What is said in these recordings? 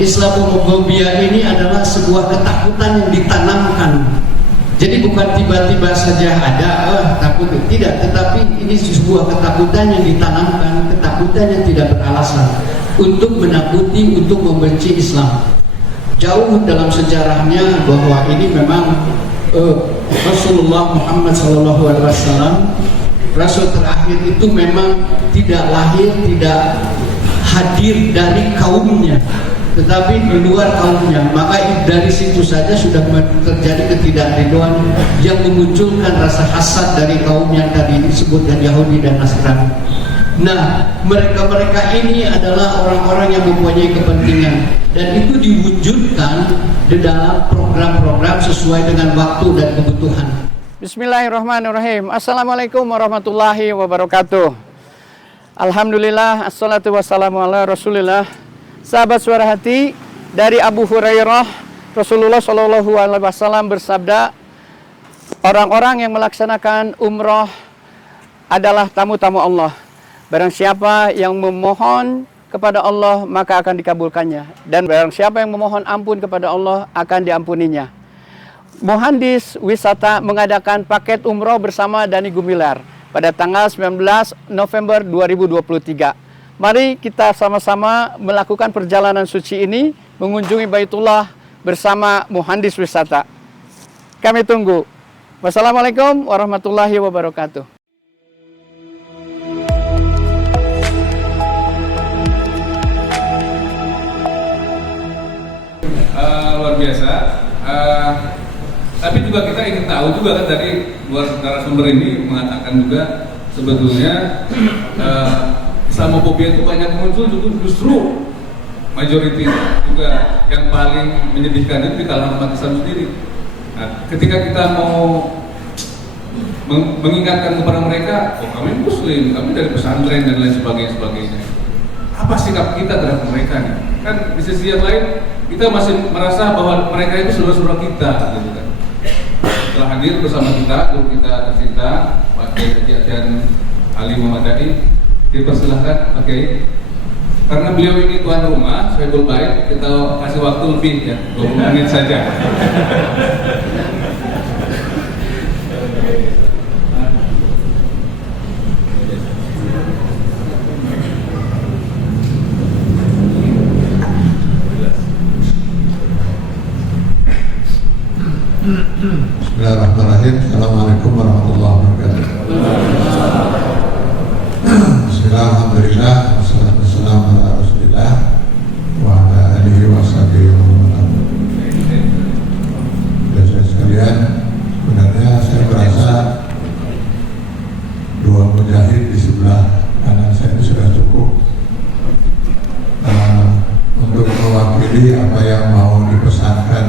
Islamophobia ini adalah sebuah ketakutan yang ditanamkan. Jadi bukan tiba-tiba saja ada takut, tidak, tetapi ini sebuah ketakutan yang ditanamkan, ketakutan yang tidak beralasan untuk menakuti, untuk membenci Islam. Jauh dalam sejarahnya bahwa ini memang Rasulullah Muhammad SAW, Rasul terakhir itu memang tidak lahir, tidak hadir dari kaumnya, tetapi di luar kaumnya. Maka dari situ saja sudah terjadi ketidakriduan yang memunculkan rasa hasad dari kaum yang tadi disebutkan Yahudi dan Nasrani. Nah, mereka-mereka ini adalah orang-orang yang mempunyai kepentingan, dan itu diwujudkan di dalam program-program sesuai dengan waktu dan kebutuhan. Bismillahirrahmanirrahim. Assalamualaikum warahmatullahi wabarakatuh. Alhamdulillah, assalatu wassalamu ala rasulillah. Sahabat Suara Hati, dari Abu Hurairah, Rasulullah SAW bersabda, orang-orang yang melaksanakan umroh adalah tamu-tamu Allah. Barang siapa yang memohon kepada Allah, maka akan dikabulkannya. Dan barang siapa yang memohon ampun kepada Allah, akan diampuninya. Muhandis Wisata mengadakan paket umroh bersama Dhani Gumilar pada tanggal 19 November 2023. Mari kita sama-sama melakukan perjalanan suci ini, mengunjungi Baitullah bersama Muhandis Wisata. Kami tunggu. Wassalamualaikum warahmatullahi wabarakatuh. Luar biasa. Tapi juga kita ingin tahu juga kan, dari luar narasumber ini mengatakan juga sebetulnya Islamophobia itu banyak muncul justru majority juga yang paling menyedihkan itu di kalangan umat Islam sendiri. Nah, ketika kita mau mengingatkan kepada mereka, oh kami Muslim, kami dari pesantren dan lain sebagainya. Apa sikap kita terhadap mereka nih? Kan di sisi yang lain kita masih merasa bahwa mereka itu saudara-saudara kita, gitu kan. Setelah hadir bersama kita, guru kita tercinta, Pak Kiai Haji Adhan Ali Muhammadai, dipersilahkan Pak Kiai. Karena beliau ini tuan rumah, Sohibul Bait, kita kasih waktu lebih ya, 20 menit saja. Bismillahirrahmanirrahim. Assalamualaikum warahmatullahi wabarakatuh. Bismillahirrahmanirrahim. Wassalatu wassalamu ala rasulillah wa ala alihi wa sahbihi wa man. Saudara sekalian, sebenarnya saya merasa dua mujahid di sebelah kanan saya itu sudah cukup untuk mewakili apa yang mau dipesankan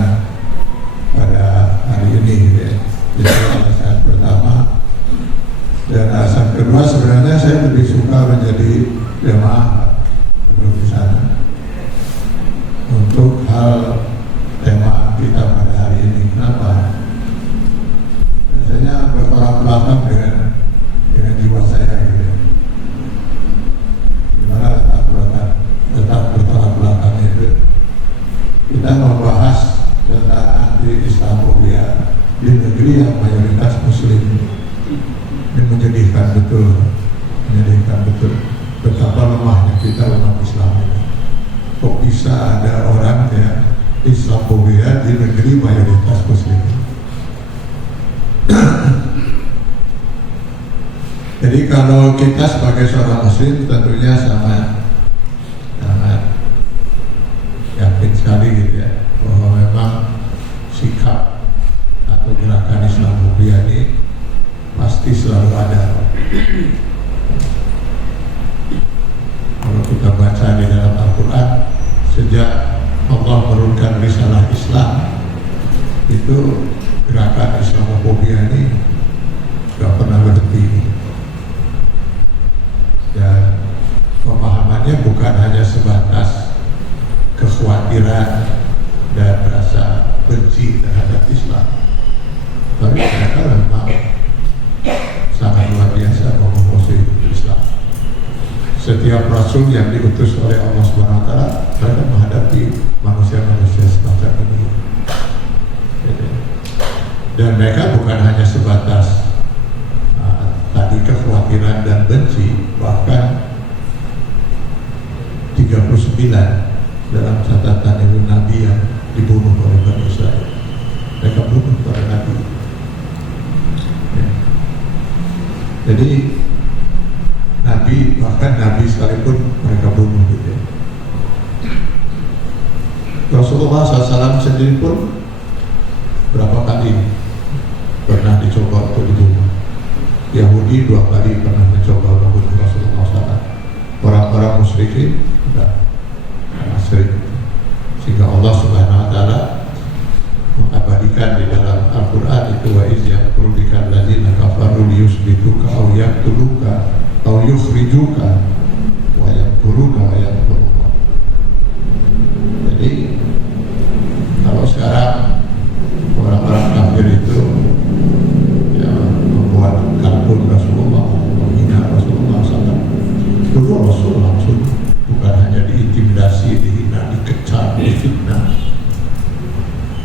pada hari ini, ya. Itu alasan pertama. Dan alasan kedua, sebenarnya saya lebih suka menjadi jemaah belum di sana untuk hal tema kita pada hari ini. Kenapa? Biasanya bertolak belakang dengan jiwa saya, gitu. Gimana letak bertolak belakang itu? Kita membahas tentang anti-Islamophobia di negeri yang mayoritas Muslim. Ini menyedihkan betul betapa lemahnya kita umat Islam ini. Kok bisa ada orang yang Islamophobia di negeri mayoritas Muslim? Jadi kalau kita sebagai seorang Muslim tentunya sangat yakin sekali, gitu ya, bahwa memang sikap atau gerakan Islamophobia ini pasti selalu ada. Kalau kita baca di dalam Al-Quran, sejak Allah menurunkan risalah Islam, itu gerakan Islamophobia ini gak pernah berhenti. Dan pemahamannya bukan hanya sebatas kekhawatiran dan rasa benci terhadap Islam, tapi mereka memang sangat luar biasa memusuhi Islam. Setiap rasul yang diutus oleh Allah SWT, mereka menghadapi Dan mereka bukan hanya sebatas tadi kekhawatiran dan benci, bahkan 39 dalam catatan itu Nabi yang dibunuh oleh Bani Israel. Mereka bunuh para Nabi. Ya. Jadi Nabi, bahkan Nabi sekalipun mereka bunuh gitu ya. Rasulullah SAW sendiri pun berapa kali pernah dicoba untuk dibunuh. Yahudi 2 kali pernah mencoba membunuh Rasulullah SAW. Orang-orang musyrikin sudah sering. Sehingga Allah Subhanahu Wa Taala mengabadikan di dalam Al-Quran itu, wa iz yamkuru bikal ladzina kafaru liyusbituka aw yaqtuluka aw yukhrijuka wa yamkuruna wa yamkurullah. Jadi kalau sekarang orang-orang kafir itu ya, membuat kalkun Rasulullah, menghina Rasulullah SAW, dulu Rasul langsung bukan hanya diintimidasi, dihina, dikecam, difitnah,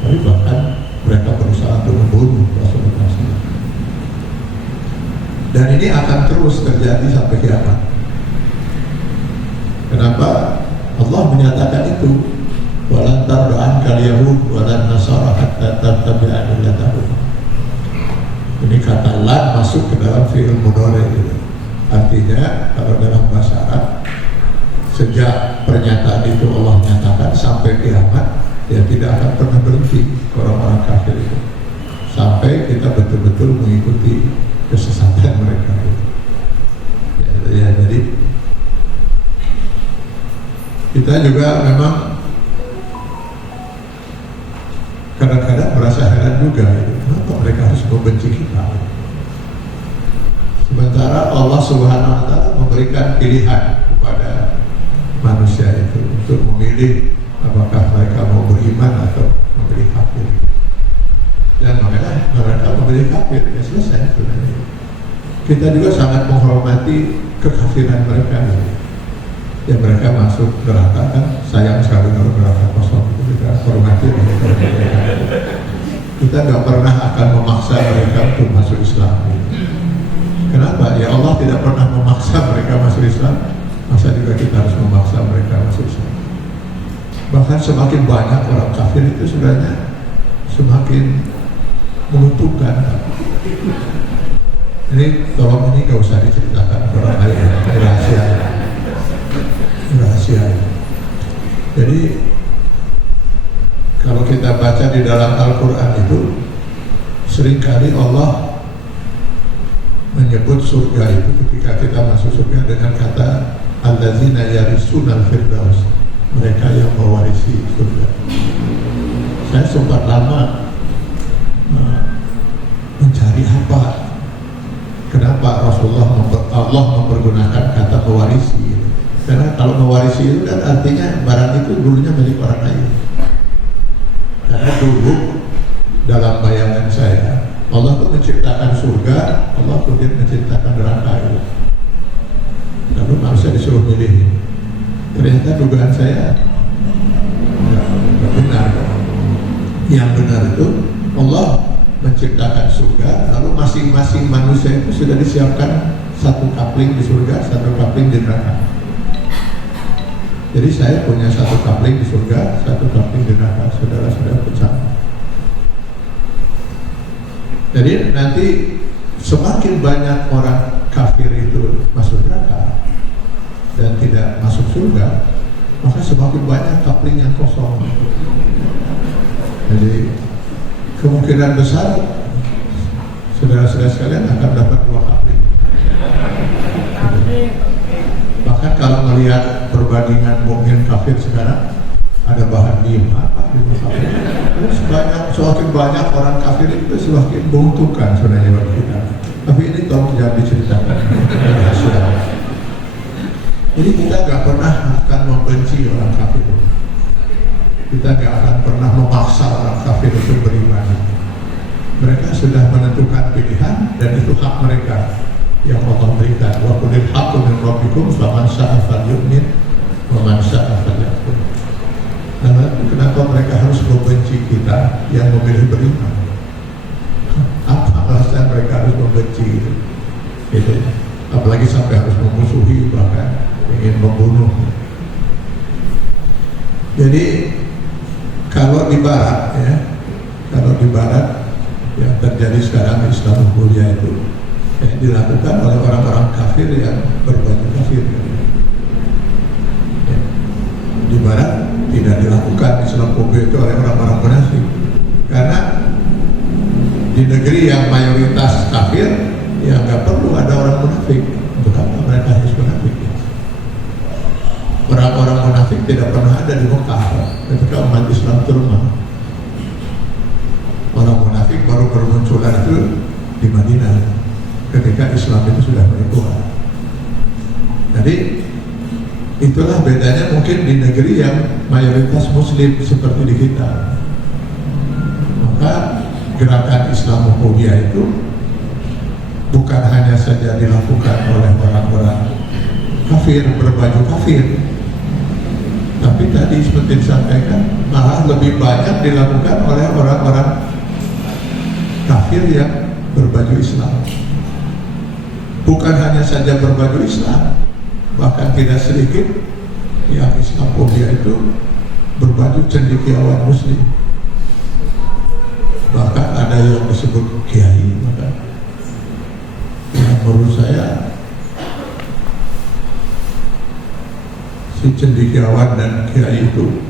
tapi bahkan mereka berusaha untuk membunuh Rasulullah SAW. Dan ini akan terus terjadi sampai kiamat. Kenapa? Allah menyatakan itu, walan tardu'an kal yahud walan nasara hatta tattabi'a millatahum. Ini kata lan masuk ke dalam fi'il mudhari itu. Artinya kalau dalam bahasa Arab, sejak pernyataan itu Allah nyatakan sampai kiamat, ya tidak akan pernah berhenti orang-orang kafir itu sampai kita betul-betul mengikuti kesesatan mereka itu. Ya, jadi kita juga memang kadang-kadang merasa heran juga gitu. Kenapa mereka harus membenci kita? Sementara Allah Subhanahu Wa Taala memberikan pilihan kepada manusia itu untuk memilih apakah mereka mau beriman atau memilih kafir. Dan makanya mereka memilih kafir, ya selesai sebenarnya. Kita juga sangat menghormati kekafiran mereka. Ya mereka masuk neraka kan, sayang sekali kalau neraka kosong itu, kita hormati mereka. Kita nggak pernah akan memaksa mereka untuk masuk Islam. Kenapa? Ya Allah tidak pernah memaksa mereka masuk Islam, masa juga kita harus memaksa mereka masuk Islam. Bahkan semakin banyak orang kafir itu sebenarnya semakin menguntungkan. Ini tolong ini gak usah diceritakan ke orang lain, rahasia. Rahasia. Jadi kalau kita baca di dalam Al-Quran itu, seringkali Allah menyebut surga itu ketika kita masuk surga dengan kata allazina yarisunal firdaus, mereka yang mewarisi surga. Saya sempat lama mencari apa, kenapa Allah mempergunakan kata mewarisi. Karena kalau mewarisi itu kan artinya barang itu dulunya milik orang lain. Karena dulu dalam bayangan saya, Allah itu menciptakan surga, Allah kemudian menciptakan neraka itu. Lalu manusia disuruh milih. Ternyata dugaan saya tidak benar. Yang benar itu Allah menciptakan surga, lalu masing-masing manusia itu sudah disiapkan satu kapling di surga, satu kapling di neraka. Jadi saya punya satu kapling di surga, satu kapling di neraka, saudara-saudara bersama. Jadi nanti semakin banyak orang kafir itu masuk neraka dan tidak masuk surga, maka semakin banyak kapling yang kosong. Jadi kemungkinan besar saudara-saudara sekalian akan dapat 2 kapling. Bahkan kalau melihat perbandingan mukmin kafir sekarang, ada bahan diem apa di kafir. Semakin banyak orang kafir itu semakin menguntungkan sebenarnya bagi kita. Tapi ini tolong jangan diceritakan. Jadi kita nggak pernah akan membenci orang kafir. Kita nggak akan pernah memaksa orang kafir untuk beriman. Mereka sudah menentukan pilihan dan itu hak mereka yang Allah berikan. Wa qulil haqqu min rabbikum faman syaa'a falyu'min wa man syaa'a falyakfur. Kenapa mereka harus membenci kita yang memilih beriman? alasan mereka harus membenci gitu. Apalagi sampai harus memusuhi, bahkan ingin membunuh. Jadi kalau di barat yang terjadi sekarang Islamophobia itu dilakukan oleh orang-orang kafir yang berbaju kafir. Ya. Di barat tidak dilakukan Islamophobia itu oleh orang-orang munafik, karena di negeri yang mayoritas kafir ya nggak perlu ada orang munafik. Untuk apa mereka harus munafik? Orang-orang munafik tidak pernah ada di Mekah ketika umat Islam turun. Orang munafik baru bermunculan itu di Madinah ketika Islam itu sudah berkuat. Jadi itulah bedanya mungkin di negeri yang mayoritas Muslim seperti di kita. Maka gerakan Islamophobia itu bukan hanya saja dilakukan oleh orang-orang kafir berbaju kafir, tapi tadi seperti disampaikan malah lebih banyak dilakukan oleh orang-orang kafir yang berbaju Islam. Bukan hanya saja berbaju Islam, bahkan tidak sedikit yang Islamophobia itu berbaju cendekiawan Muslim. Bahkan ada yang disebut kiai. Yang menurut saya si cendekiawan dan kiai itu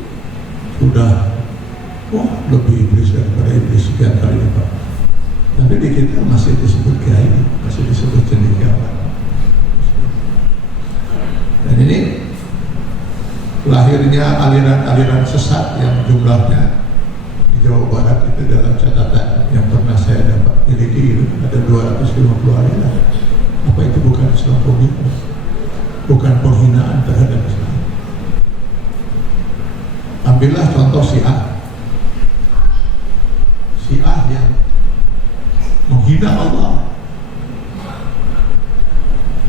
sudah lebih iblis daripada iblis sekian kali lipat. Tapi di kita masih disebut kiai, masih disebut cendekiawan. Dan ini lahirnya aliran-aliran sesat yang jumlahnya di Jawa Barat itu dalam catatan yang pernah saya dapat miliki ada 250 aliran. Apa itu bukan Islamophobia? Bukan penghinaan terhadap Islam. Ambillah contoh Syiah yang menghina Allah.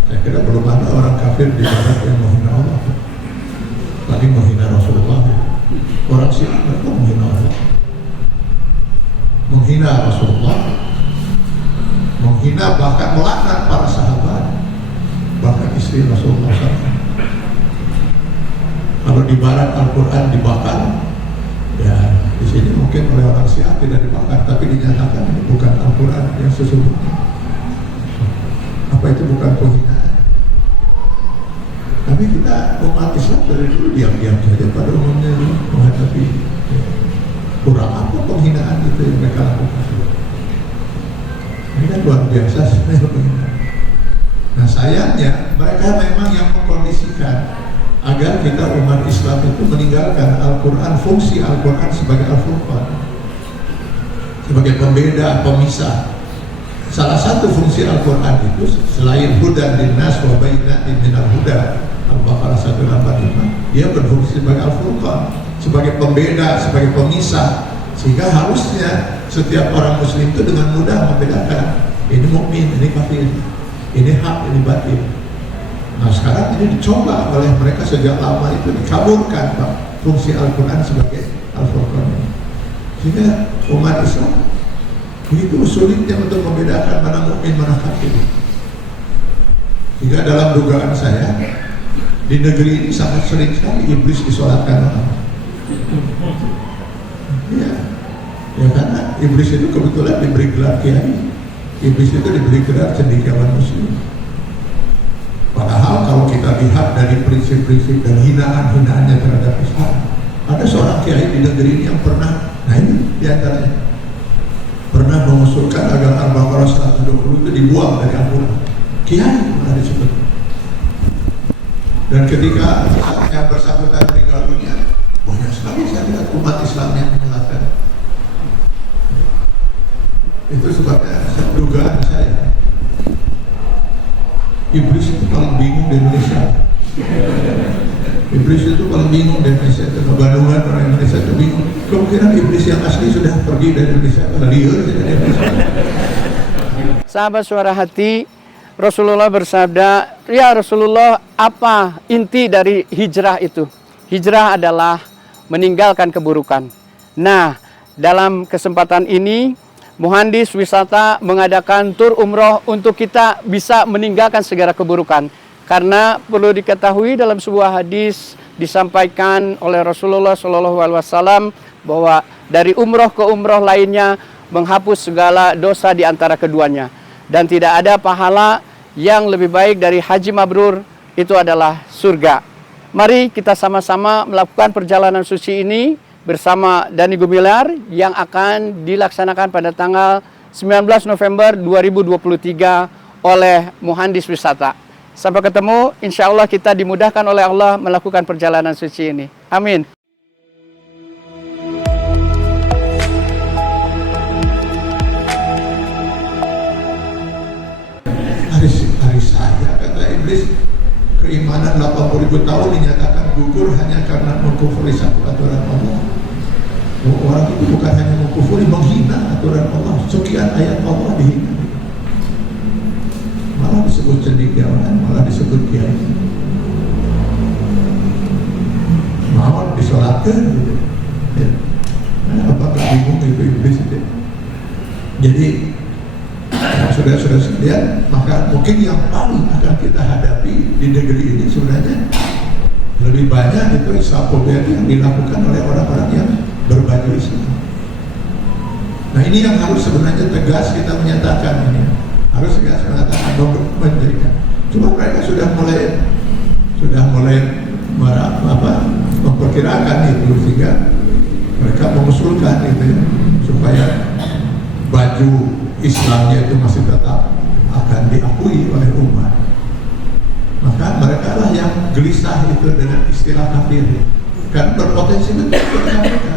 Saya kira belum ada orang kafir di barat yang menghina Allah, paling menghina Rasulullah. Orang Syiah mereka menghina Allah, menghina Rasulullah, menghina bahkan melaknat para sahabat, bahkan istri Rasulullah SAW. Kalau di barat Al-Quran dibakar, ya di sini mungkin oleh orang Syiah tidak dibakar, tapi dinyatakan ini bukan Al-Quran yang sesungguhnya. Apa itu bukan penghinaan? Tapi kita umat Islam dari dulu diam-diam saja pada umumnya menghadapi kurang apa penghinaan itu yang mereka lakukan. Ini kan luar biasa sebenarnya penghinaan. Nah sayangnya mereka memang yang mengkondisikan agar kita umat Islam itu meninggalkan Al-Quran, fungsi Al-Quran sebagai Al-Furqan, sebagai pembeda, pemisah. Salah satu fungsi Al-Quran itu selain hudan linnas wa bayyinatin minal huda, Al-Baqarah 185, dia berfungsi sebagai Al-Furqan, sebagai pembeda, sebagai pemisah, sehingga harusnya setiap orang Muslim itu dengan mudah membedakan ini mukmin, ini kafir, ini hak, ini batil. Nah sekarang ini dicoba oleh mereka sejak lama itu dikaburkan Pak, fungsi Al-Quran sebagai Al-Furqan. Sehingga umat Islam begitu sulitnya untuk membedakan mana mukmin mana kafir. Sehingga dalam dugaan saya di negeri ini sangat sering sekali iblis disolatkan orang. Ya karena iblis itu kebetulan diberi gelar kiai, iblis itu diberi gelar cendekiawan Muslim. Padahal kalau kita lihat dari prinsip-prinsip dan hinaan-hinaannya terhadap Islam, ada seorang kiai di negeri ini yang pernah, nah ini diantaranya, pernah mengusulkan agar Al-Baqarah 120 itu dibuang dari Al-Quran. Kiai pernah disebut. Dan ketika yang bersangkutan meninggal dunia, banyak sekali saya lihat umat Islam yang menyalahkan. Itu sebabnya dugaan saya, iblis itu paling bingung di Indonesia. Iblis itu paling bingung di Indonesia. Kebandungan orang Indonesia itu bingung. Kemungkinan iblis yang asli sudah pergi dari Indonesia. Liar dari Indonesia. Sahabat Suara Hati, Rasulullah bersabda, ya Rasulullah, apa inti dari hijrah itu? Hijrah adalah meninggalkan keburukan. Nah, dalam kesempatan ini Muhandis Wisata mengadakan tur umroh untuk kita bisa meninggalkan segala keburukan. Karena perlu diketahui dalam sebuah hadis disampaikan oleh Rasulullah SAW bahwa dari umroh ke umroh lainnya menghapus segala dosa di antara keduanya. Dan tidak ada pahala yang lebih baik dari haji mabrur, itu adalah surga. Mari kita sama-sama melakukan perjalanan suci ini bersama Dhani Gumilar yang akan dilaksanakan pada tanggal 19 November 2023 oleh Muhandis Wisata. Sampai ketemu, insya Allah kita dimudahkan oleh Allah melakukan perjalanan suci ini. Amin. Hari saja kata iblis, keimanan 80.000 tahun dinyatakan gugur hanya karena mengkufuri satu aturan Allah. Orang itu bukan hanya mengkufuri, menghina aturan Allah. Sekian ayat Allah dihina, malah disebut cendekiawan, malah disebut kiai, malah disolatkan gitu. Ya. Apakah bingung itu iblis itu? Jadi saudara-saudara sekalian, maka mungkin yang paling akan kita hadapi di negeri ini sebenarnya lebih banyak itu Islamofobia yang dilakukan oleh orang-orang yang berbaju Islam. Nah ini yang harus sebenarnya tegas kita menyatakan ini, harus tegas mengatakan memberikan. Cuma mereka sudah mulai memperkirakan itu, sehingga mereka mengusulkan itu ya, supaya baju Islamnya itu masih tetap akan diakui oleh umat. Maka mereka lah yang gelisah itu dengan istilah kafir, kan berpotensi betul mereka.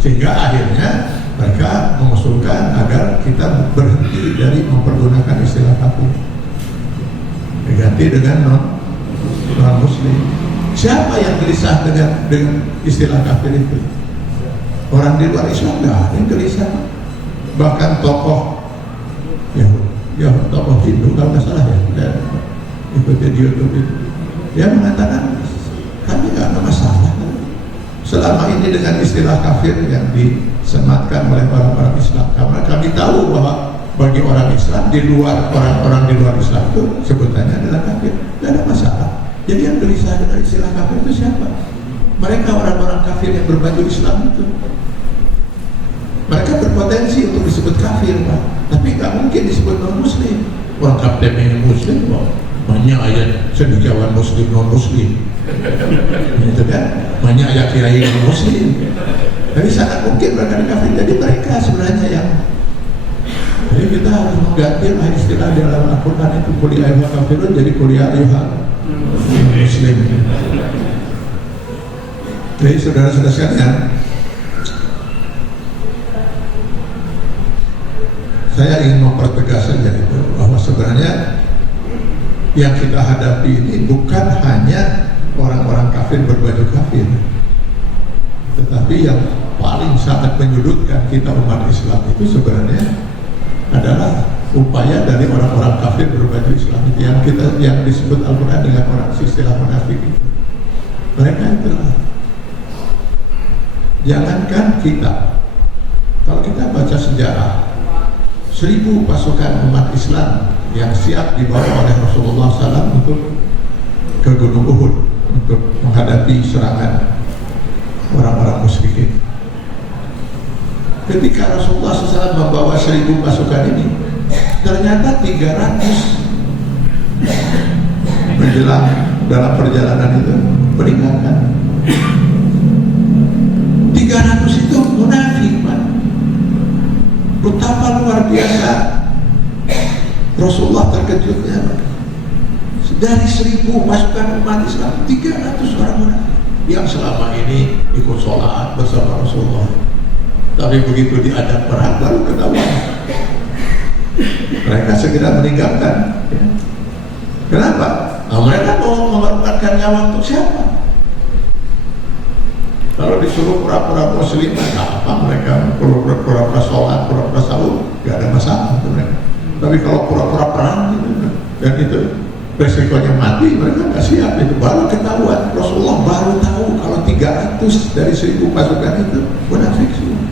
Sehingga akhirnya mereka mengusulkan agar kita berhenti dari mempergunakan istilah kafir, diganti dengan non muslim. Siapa yang gelisah dengan istilah kafir itu? Orang di luar Islam nggak ada yang gelisah. Bahkan tokoh tokoh Hindu kalau nggak salah ya, ikuti di YouTube itu, dia mengatakan kami nggak ada masalah selama ini dengan istilah kafir yang disematkan oleh orang-orang Islam, karena kami tahu bahwa bagi orang Islam di luar, orang-orang di luar Islam itu sebutannya adalah kafir, nggak ada masalah. Jadi yang gelisah dengan istilah kafir itu siapa? Mereka orang-orang kafir yang berbaju Islam itu. Mereka berpotensi untuk disebut kafir, Pak. Tapi nggak mungkin disebut non-muslim. Orang kapten ini muslim, Pak. Banyak ayat cendekiawan muslim, non-muslim. Itu kan? Banyak ayat kiai non-muslim. Jadi sangat mungkin mereka kafir. Jadi mereka sebenarnya yang. Jadi kita harus mengganti istilah di dalam Al-Quran itu kuliah ayuha kafirun jadi kuliah ayuha muslim. Jadi saudara-saudara sekalian, saya ingin mempertegas saja itu bahwa sebenarnya yang kita hadapi ini bukan hanya orang-orang kafir berbaju kafir, tetapi yang paling sangat menyudutkan kita umat Islam itu sebenarnya adalah upaya dari orang-orang kafir berbaju Islam itu yang disebut Al-Quran dengan orang istilah munafik itu. Mereka itulah. Jangankan kita, kalau kita baca sejarah 1000 pasukan umat Islam yang siap dibawa oleh Rasulullah SAW untuk ke Gunung Uhud untuk menghadapi serangan orang-orang musyrikin. Ketika Rasulullah SAW membawa 1000 pasukan ini, ternyata 300 menjelang dalam perjalanan itu meninggalkan. 300 itu munafik, Pak. Betapa luar biasa Rasulullah terkejutnya. Dari 1000 pasukan umat Islam, 300 orang munafik yang selama ini ikut sholat bersama Rasulullah, tapi begitu diadab perang baru ketahuan. Mereka segera meninggalkan. Kenapa? Nah, mereka mau mengorbankan nyawa untuk siapa? Kalau disuruh pura-pura muslim, apa mereka pura-pura sholat, pura-pura sahur, gak ada masalah untuk mereka. Tapi kalau pura-pura perang gitu, dan itu resikonya mati, mereka nggak siap. Itu baru ketahuan. Rasulullah baru tahu kalau 300 dari 1000 pasukan itu munafik semua.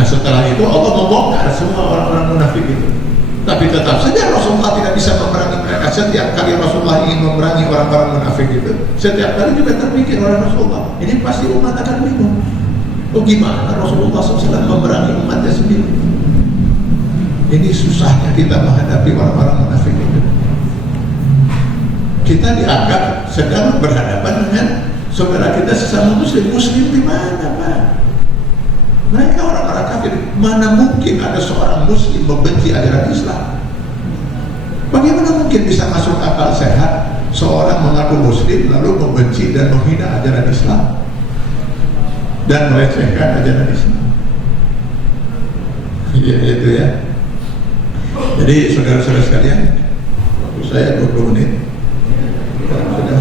Nah setelah itu Allah membongkar semua orang-orang munafik itu. Tapi tetap saja Rasulullah tidak bisa memerangi mereka. Setiap kali Rasulullah ingin memerangi orang-orang munafik itu, setiap kali juga terpikir oleh Rasulullah, ini pasti umat akan bingung. Oh gimana Rasulullah SAW memerangi umatnya sendiri? Ini susahnya kita menghadapi orang-orang munafik itu. Kita dianggap sedang berhadapan dengan saudara kita sesama muslim. Muslim di mana, Pak? Mereka orang-orang kafir. Mana mungkin ada seorang muslim membenci ajaran Islam? Bagaimana mungkin bisa masuk akal sehat seorang mengaku muslim lalu membenci dan menghina ajaran Islam dan melecehkan ajaran Islam? Ya itu ya. Jadi saudara-saudara sekalian, waktu saya 20 menit. Sudah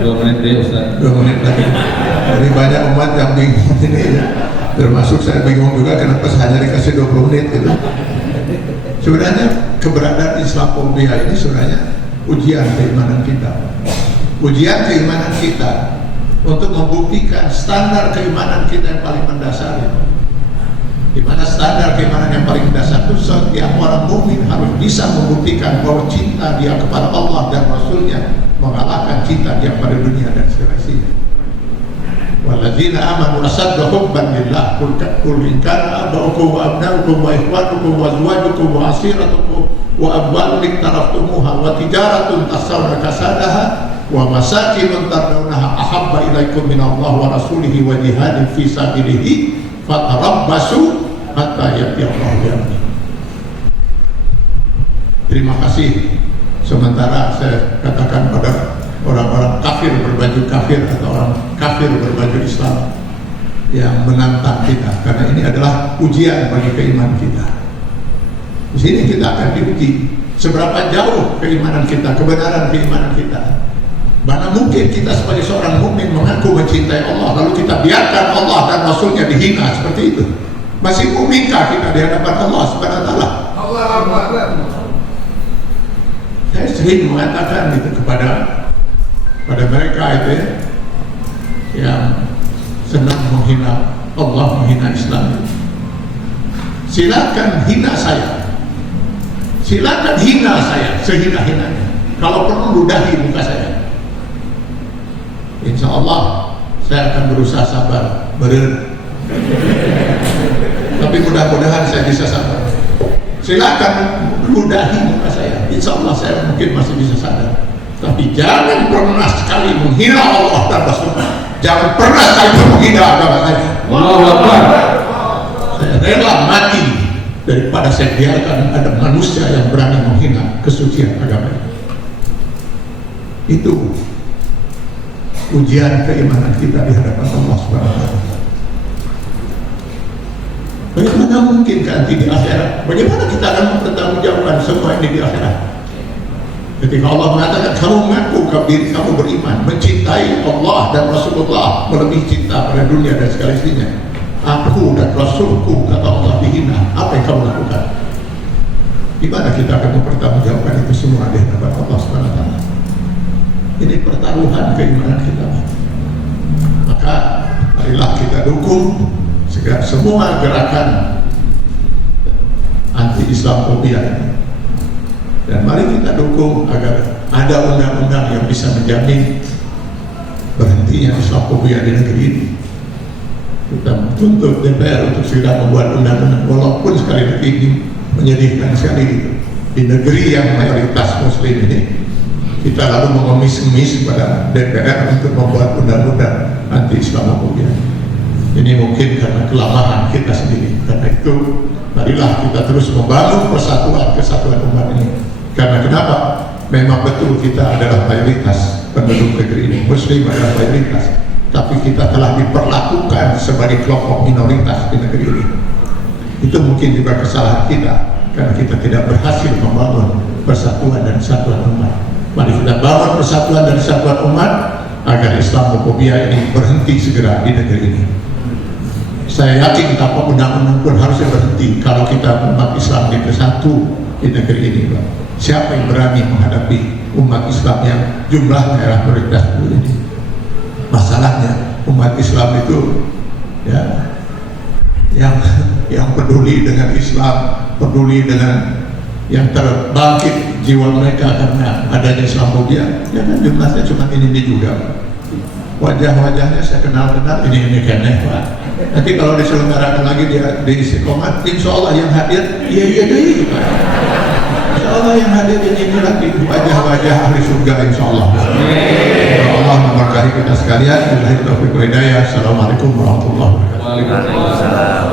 2 menit deh Ustaz. 2 menit lagi. Jadi banyak umat yang bingung ini ya. Termasuk saya bingung juga kenapa hanya dikasih 20 menit gitu. Sebenarnya keberadaan Islamophobia ini sebenarnya ujian keimanan kita. Ujian keimanan kita untuk membuktikan standar keimanan kita yang paling mendasar itu. Di mana standar keimanan yang paling mendasar itu setiap orang mukmin harus bisa membuktikan bahwa cinta dia kepada Allah dan Rasulnya mengalahkan cinta dia pada dunia dan segala isinya. Walladzina amanu asadda hubban lillah qul in kana aba'ukum wa abna'ukum wa ikhwanukum wa azwajukum wa ashiratukum wa amwalun iktaraftumuha wa tijaratun takhshawna kasadaha wa masakinun tardawnaha ahabba ilaikum minallahi wa rasulihi wa jihadin fi sabilihi fatarabbasu hatta ya'tiyallahu bi amrihi. Terima kasih. Sementara saya katakan pada orang-orang kafir berbaju kafir atau orang kafir berbaju Islam yang menantang kita, karena ini adalah ujian bagi keimanan kita. Di sini kita akan diuji seberapa jauh keimanan kita, kebenaran keimanan kita. Mana mungkin kita sebagai seorang mukmin mengaku mencintai Allah lalu kita biarkan Allah dan Rasulnya dihina seperti itu? Masih mungkinkah kita di hadapan Allah Subhanahu wa taala? Allahu Akbar. Saya sering mengatakan itu kepada mereka itu ya, yang senang menghina Allah, menghina Islam. Silakan hina saya, silakan hina saya sehina-hinanya. Kalau perlu ludahi muka saya. Insya Allah saya akan berusaha sabar, tapi mudah-mudahan saya bisa sabar. Silakan ludahi muka saya, insya Allah saya mungkin masih bisa sadar. Tapi jangan pernah sekali menghina Allah dan Rasulnya. Jangan pernah sekali menghina agama saya. Saya rela mati daripada saya biarkan ada manusia yang berani menghina kesucian agama ini. Itu ujian keimanan kita di hadapan Allah Subhanahu wa taala. Bagaimana mungkin nanti di akhirat? Bagaimana kita akan mempertanggungjawabkan semua ini di akhirat? Ketika Allah mengatakan kamu mengaku diri kamu beriman, mencintai Allah dan Rasulullah melebihi cinta pada dunia dan segala isinya. Aku dan Rasulku kata Allah dihina. Apa yang kamu lakukan? Di mana kita akan mempertanggungjawabkan itu semua di hadapan Allah Subhanahu wa taala? Ini pertaruhan keimanan kita. Maka marilah kita dukung semua gerakan anti Islamophobia ini. Dan mari kita dukung agar ada undang-undang yang bisa menjamin berhentinya Islamophobia di negeri ini. Kita tuntut DPR untuk segera membuat undang-undang, walaupun sekali lagi ini menyedihkan sekali gitu. Di negeri yang mayoritas Muslim ini, kita lalu mengemis-ngemis pada DPR untuk membuat undang-undang anti Islamophobia. Ini mungkin karena kelemahan kita sendiri. Karena itu, marilah kita terus membangun kesatuan umat ini. Karena kenapa? Memang betul kita adalah mayoritas penduduk negeri ini. Muslim adalah mayoritas. Tapi kita telah diperlakukan sebagai kelompok minoritas di negeri ini. Itu mungkin juga kesalahan kita, karena kita tidak berhasil membangun persatuan dan kesatuan umat. Mari kita bangun persatuan dan kesatuan umat agar Islamophobia ini berhenti segera di negeri ini. Saya yakin tanpa undang-undang pun harusnya berhenti kalau kita umat Islam ini bersatu di negeri ini, Pak. Siapa yang berani menghadapi umat Islam yang jumlahnya adalah mayoritas ini? Masalahnya umat Islam itu ya peduli dengan Islam, peduli dengan yang terbangkit jiwa mereka karena adanya Islamophobia, ya kan jumlahnya cuma ini juga. Wajah-wajahnya saya kenal-kenal, ini keneh Pak. Nanti kalau diselenggarakan lagi dia di Istiqomah, insya Allah yang hadir, iya deh Pak. Insya Allah yang hadir ini lagi wajah-wajah ahli surga insya Allah. Allah memberkahi kita sekalian. Wabillahi taufiq wal hidayah. Assalamualaikum warahmatullahi wabarakatuh. Waalaikumsalam.